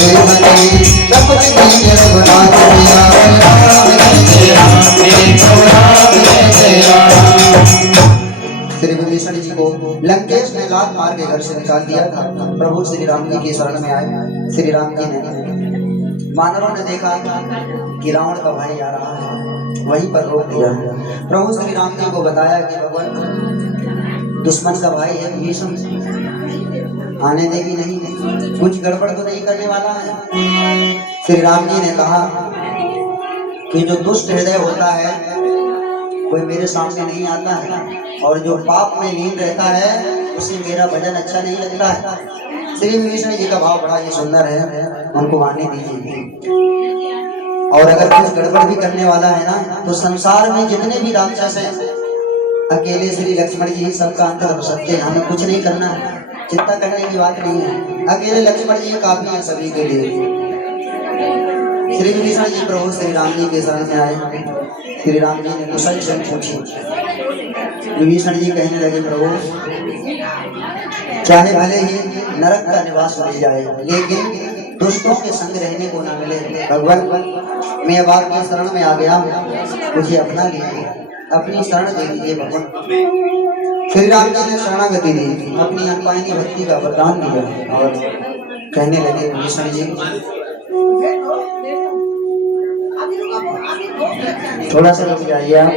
श्री विभीषण जी को लंकेश ने लात मार के घर से निकाल दिया था। प्रभु श्री राम जी की शरण में आए। श्री राम जी ने वानरों ने देखा कि रावण का भाई आ रहा है, वहीं पर रोक दिया। प्रभु श्री राम जी को बताया कि भगवान दुश्मन का भाई है विभीषण, आने देगी नहीं, कुछ गड़बड़ तो नहीं करने वाला है। श्री राम जी ने कहा कि जो दुष्ट हृदय होता है कोई मेरे सामने नहीं आता है, और जो पाप में लीन रहता है उसे मेरा भजन अच्छा नहीं लगता है। श्री विभीषण जी का भाव बड़ा ही सुंदर है, उनको आने दीजिए। और अगर कुछ गड़बड़ भी करने वाला है ना, तो संसार में जितने भी राक्षस हैं अकेले श्री लक्ष्मण जी सबका अंत कर सकते हैं, हमें कुछ नहीं करना है, चिंता करने की बात नहीं है। अकेले लक्ष्मण जी काफी है सभी के लिए। श्री विभीषण जी प्रभु श्री राम जी के शरण में आए। श्री राम जी ने कुशल क्षण पूछी। विभीषण जी कहने लगे, प्रभु चाहे भले ही नरक का निवास मिल जाए, लेकिन दुष्टों के संग रहने को ना मिले। भगवान मैं अब आपकी शरण में आ गया, मुझे अपना लीजिए, अपनी शरण दे दीजिए। भगवान श्री राम जी ने शरणागति दी, अपनी अनपायनी भक्ति का वरदान दिया और कहने लगे, विभीषण जी थोड़ा सा रुक जाइए, आप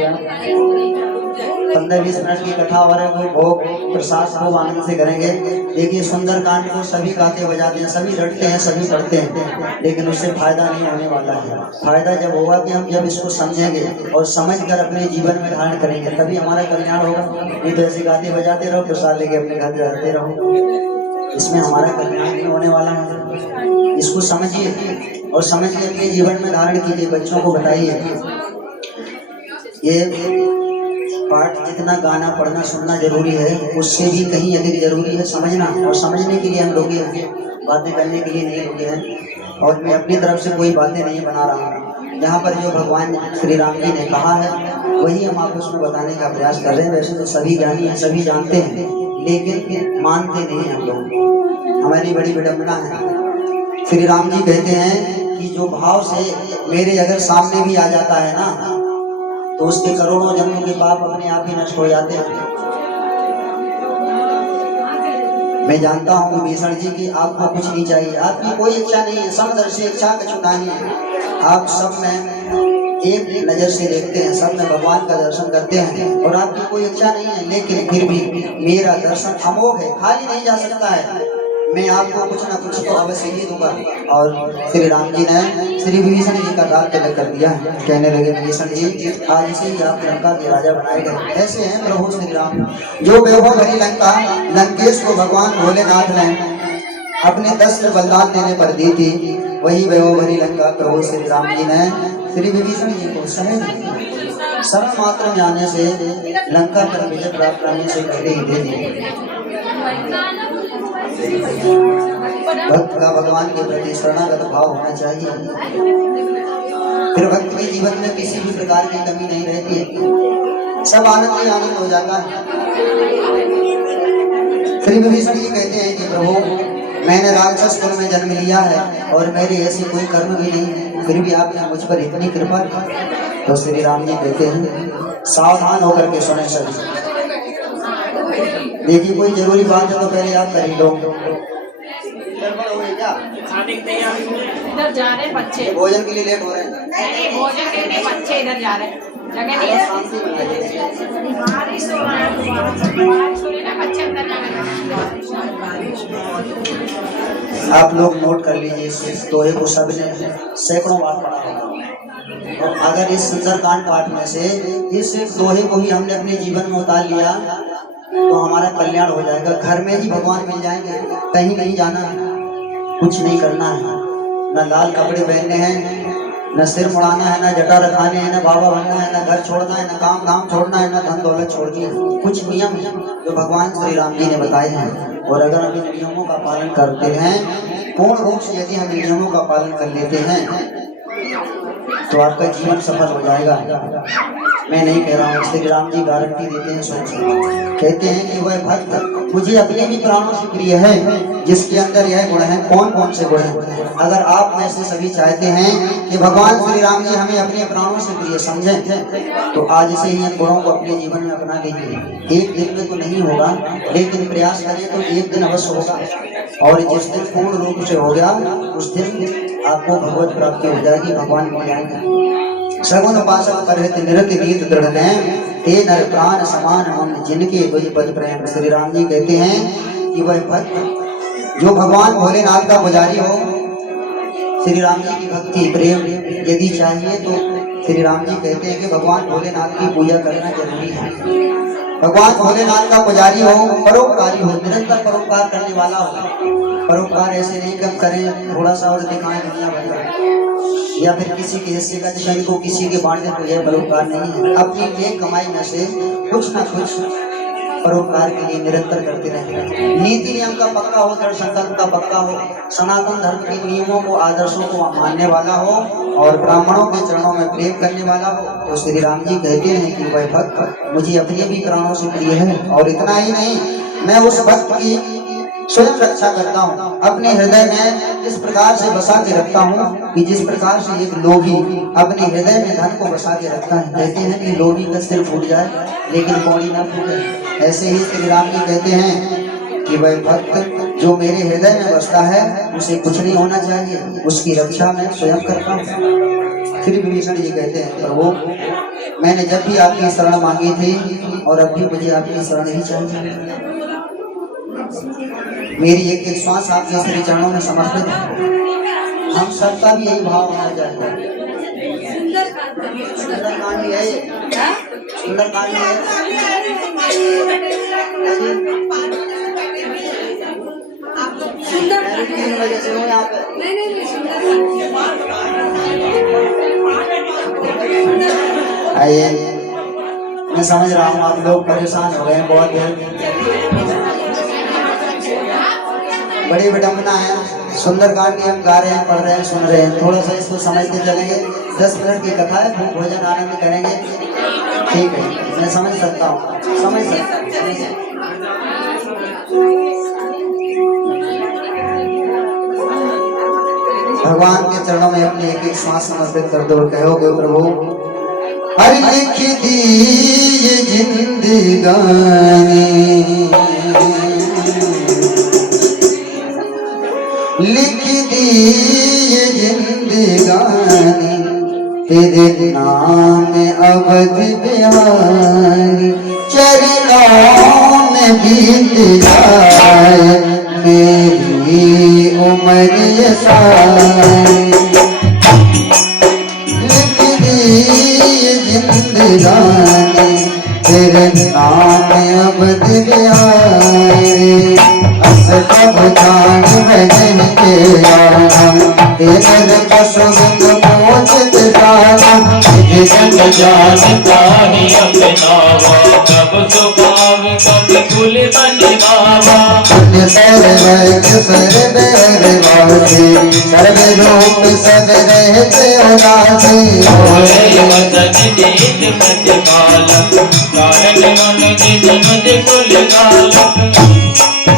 15-20 मिनट की कथा हो रही है, भोग प्रसाद खूब आनंद से करेंगे। देखिए सुंदर कांड को सभी गाते बजाते हैं, सभी रटते हैं, सभी पढ़ते हैं, लेकिन उससे फायदा नहीं होने वाला है। फायदा जब होगा कि हम जब इसको समझेंगे और समझकर अपने जीवन में धारण करेंगे, तभी हमारा कल्याण होगा। नहीं तो ऐसे गाते बजाते रहो, प्रसाद लेके अपने घर जाते रहो, इसमें हमारा कल्याण नहीं होने वाला है। इसको समझिए और समझ के अपने जीवन में धारण कीजिए, बच्चों को बताइए। ये पाठ जितना गाना पढ़ना सुनना जरूरी है, उससे भी कहीं अधिक जरूरी है समझना, और समझने के लिए हम लोग बातें करने के लिए नहीं रुके हैं। और मैं अपनी तरफ से कोई बातें नहीं बना रहा हूँ। यहाँ पर जो भगवान श्री राम जी ने कहा है वही हम आपको उसमें बताने का प्रयास कर रहे हैं। वैसे तो सभी ज्ञानी हैं, सभी जानते हैं, लेकिन मानते नहीं हम लोग, हमारी बड़ी विडंबना है। श्री राम जी कहते हैं कि जो भाव से मेरे अगर सामने भी आ जाता है ना, तो उसके करोड़ों जन्मों के पाप अपने आप ही नष्ट हो जाते हैं। मैं जानता हूँ विभीषण जी कि आपको कुछ नहीं चाहिए, आपकी कोई इच्छा नहीं है, समदर्शी इच्छा कछु नहीं है। आप सब में एक नजर से देखते हैं, सब में भगवान का दर्शन करते हैं, और आपकी कोई इच्छा नहीं है, लेकिन फिर भी मेरा दर्शन अमोघ है, खाली नहीं जा सकता है। मैं आपको कुछ ना कुछ तो अवश्य ही दूंगा। और श्री राम जी ने श्री विभीषण जी का दाल तिलक कर दिया। कहने लगे, विभीषण जी आज से ही आप लंका के राजा बनाए गए। ऐसे हैं प्रभु श्री राम, जो वैभव भरी लंका लंकेश को भगवान भोलेनाथ ने अपने 10 बलिदान देने पर दी थी, वही वैभव भरी लंका प्रभु श्री राम जी ने श्री विभीषण जी को सहज सरल मात्र जाने से लंका पर विजय प्राप्त करने से पहले ही दे दी। भक्त का भगवान के प्रति शरणागत भाव होना चाहिए, फिर भक्त के जीवन में किसी भी प्रकार की कमी नहीं रहती है, सब आनंद ही आनंद हो जाता है। श्री विभीषण जी कहते हैं कि प्रभु मैंने राक्षस कुल में जन्म लिया है और मेरे ऐसी कोई कर्म भी नहीं है, फिर भी आपने मुझ पर इतनी कृपा की। तो श्री राम जी कहते हैं, सावधान होकर के सुने सभी। देखिए कोई जरूरी बात है तो पहले आप कर ही लो। इधर जा रहे बच्चे, भोजन के लिए लेट हो रहे हैं। नहीं भोजन के लिए बच्चे इधर जा रहे हैं, जगह नहीं है। बारिश हो रहा है, बारिश हो रही है ना, बच्चे अंदर जा रहे हैं। आप लोग नोट कर लीजिए, इस दोहे को सबने सैकड़ों बार पढ़ा होगा, और अगर इस सुंदरकांड पाठ में से इस दोहे को ही हमने अपने जीवन में उतार लिया तो हमारा कल्याण हो जाएगा। घर में ही भगवान मिल जाएंगे, कहीं नहीं जाना है, कुछ नहीं करना है, न लाल कपड़े पहनने हैं, न सिर मुड़ाना है, न जटा रखाने हैं, न बाबा बनना है, न घर छोड़ना है, न काम धाम छोड़ना है, न धन दौलत छोड़नी है। कुछ नियम है जो भगवान श्री राम जी ने बताए हैं, और अगर हम इन नियमों का पालन करते हैं, पूर्ण रूप से यदि हम इन नियमों का पालन कर लेते हैं, तो आपका जीवन सफल हो जाएगा। मैं नहीं कह रहा हूँ, श्री राम जी गारंटी देते हैं स्वयं से। कहते हैं कि वह भक्त मुझे अपने भी प्राणों से प्रिय है जिसके अंदर यह गुण है। कौन कौन से गुण हैं? अगर आप में से सभी चाहते हैं कि भगवान श्री राम जी हमें अपने प्राणों से प्रिय समझें तो आज से ही इन गुणों को अपने जीवन में अपना लीजिए। एक दिन में तो नहीं होगा, लेकिन प्रयास करें तो एक दिन अवश्य होगा। और जिस दिन पूर्ण रूप से हो गया उस दिन आपको भगवत प्राप्ति हो जाएगी, भगवान मिल जाएंगे। सगुन उपासक करहित निरत नीत दृढ़ ने ते नर प्राण समान मन जिनके तुझ पद प्रेम। श्री राम जी कहते हैं कि वह भक्त जो भगवान भोलेनाथ का पुजारी हो, श्री राम जी की भक्ति प्रेम यदि चाहिए तो श्री राम जी कहते हैं कि भगवान भोलेनाथ की पूजा करना जरूरी है। भगवान भोलेनाथ का पुजारी हो, परोपकारी हो, निरंतर परोपकार करने वाला हो। परोपकार ऐसे नहीं कि हम करें थोड़ा सा और दिखाएं दुनिया भर का, या फिर किसी के हिस्से का जैसे को किसी के बांटने तो यह परोपकार नहीं है। अपनी नेक कमाई में से कुछ ना कुछ परोपकार के लिए निरंतर करते रहते हैं। नीति नियम का पक्का हो, दृढ़ संकल्प का पक्का हो, सनातन धर्म के नियमों को आदर्शों को मानने वाला हो और ब्राह्मणों के चरणों में प्रेम करने वाला हो तो श्री राम जी कहते हैं कि वह भक्त मुझे अपने भी प्राणों से प्रिय है। और इतना ही नहीं, मैं उस भक्त की स्वयं रक्षा करता हूँ, अपने हृदय में इस प्रकार से बसा के रखता हूँ कि जिस प्रकार से एक लोभी अपने हृदय में धन को बसा के रखता है। कहते हैं कि लोभी का सिर फूट जाए लेकिन कौड़ी ना फूटे, ऐसे ही श्री राम जी कहते हैं कि वह भक्त जो मेरे हृदय में बसता है उसे कुछ नहीं होना चाहिए, उसकी रक्षा मैं स्वयं करता हूँ। श्री विभीषण जी कहते हैं प्रभु मैंने जब भी आपकी शरण मांगी थी और अब भी मुझे आपकी शरण ही चाहिए। मेरी एक एक श्वास आपके श्री चरणों में समर्पित है। हम सबका भी यही भाव होना चाहिए। सुंदर कांड है, सुंदर कांड है। आइए, मैं समझ रहा हूँ आप लोग परेशान हो गए हैं बहुत देर। बड़ी विडम्बना है, सुंदरकांड की हम गा रहे हैं, पढ़ रहे हैं, सुन रहे हैं, थोड़ा सा इसको समझते चलेंगे। 10 मिनट की कथा है, खूब भोजन आनंद करेंगे, ठीक है, मैं समझ सकता हूँ, समझ सकता हूँ। भगवान के चरणों में अपनी एक एक श्वास समर्पित कर दो और कहोगे प्रभु हर लिख दी ये जिंदगानी, लिख दी ये जिंदगानी तेरे नाम अवध बिहारी। चरणों में बीत जाए मेरी उम्र ये सारी। लिख दी ये जिंदगानी तेरे नाम अवध बिहारी। सब जान भजन के आना तेरे कसुग पहुँचत जाना। जन जानता ही अपनावा तब सुभाव कभी कुल बनवावा। सर्वैक सर्वैर्वासी सर्व रूप सब रहते उदासी। होए वचन नीत मत बालक कारण मनुज जमद कुल गालक।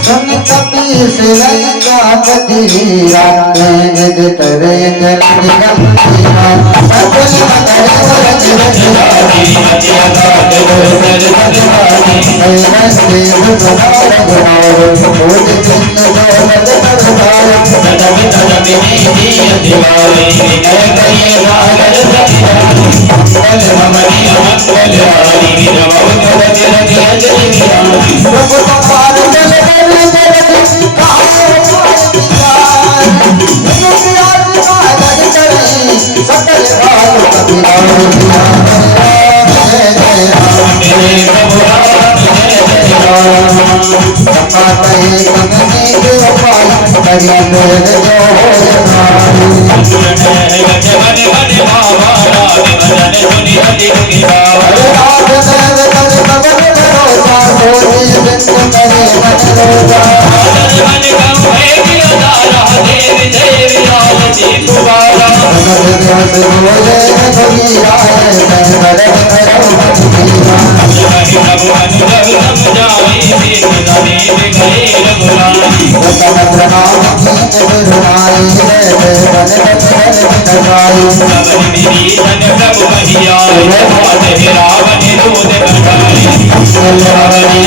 सुन कपीस लंका पतिरा वेद तरे जल गंभीरा। सकुल मकर वरज रजवारी अतिअगाध गोचर भगवानी। कैवल्य रघुनाथ रघुनाथ भोज बिंद दौलत बरदार। तदप तदप नीति अधिवारी विनय करिय सागर सतिवारी। मंगल भवनी मंगल हारी रमौ तब रज अजय बिहारी। प्रभु तुम्हार सकल भाव धन प्रभु कहिया रावण दूध बढ़ाई मंगलहारी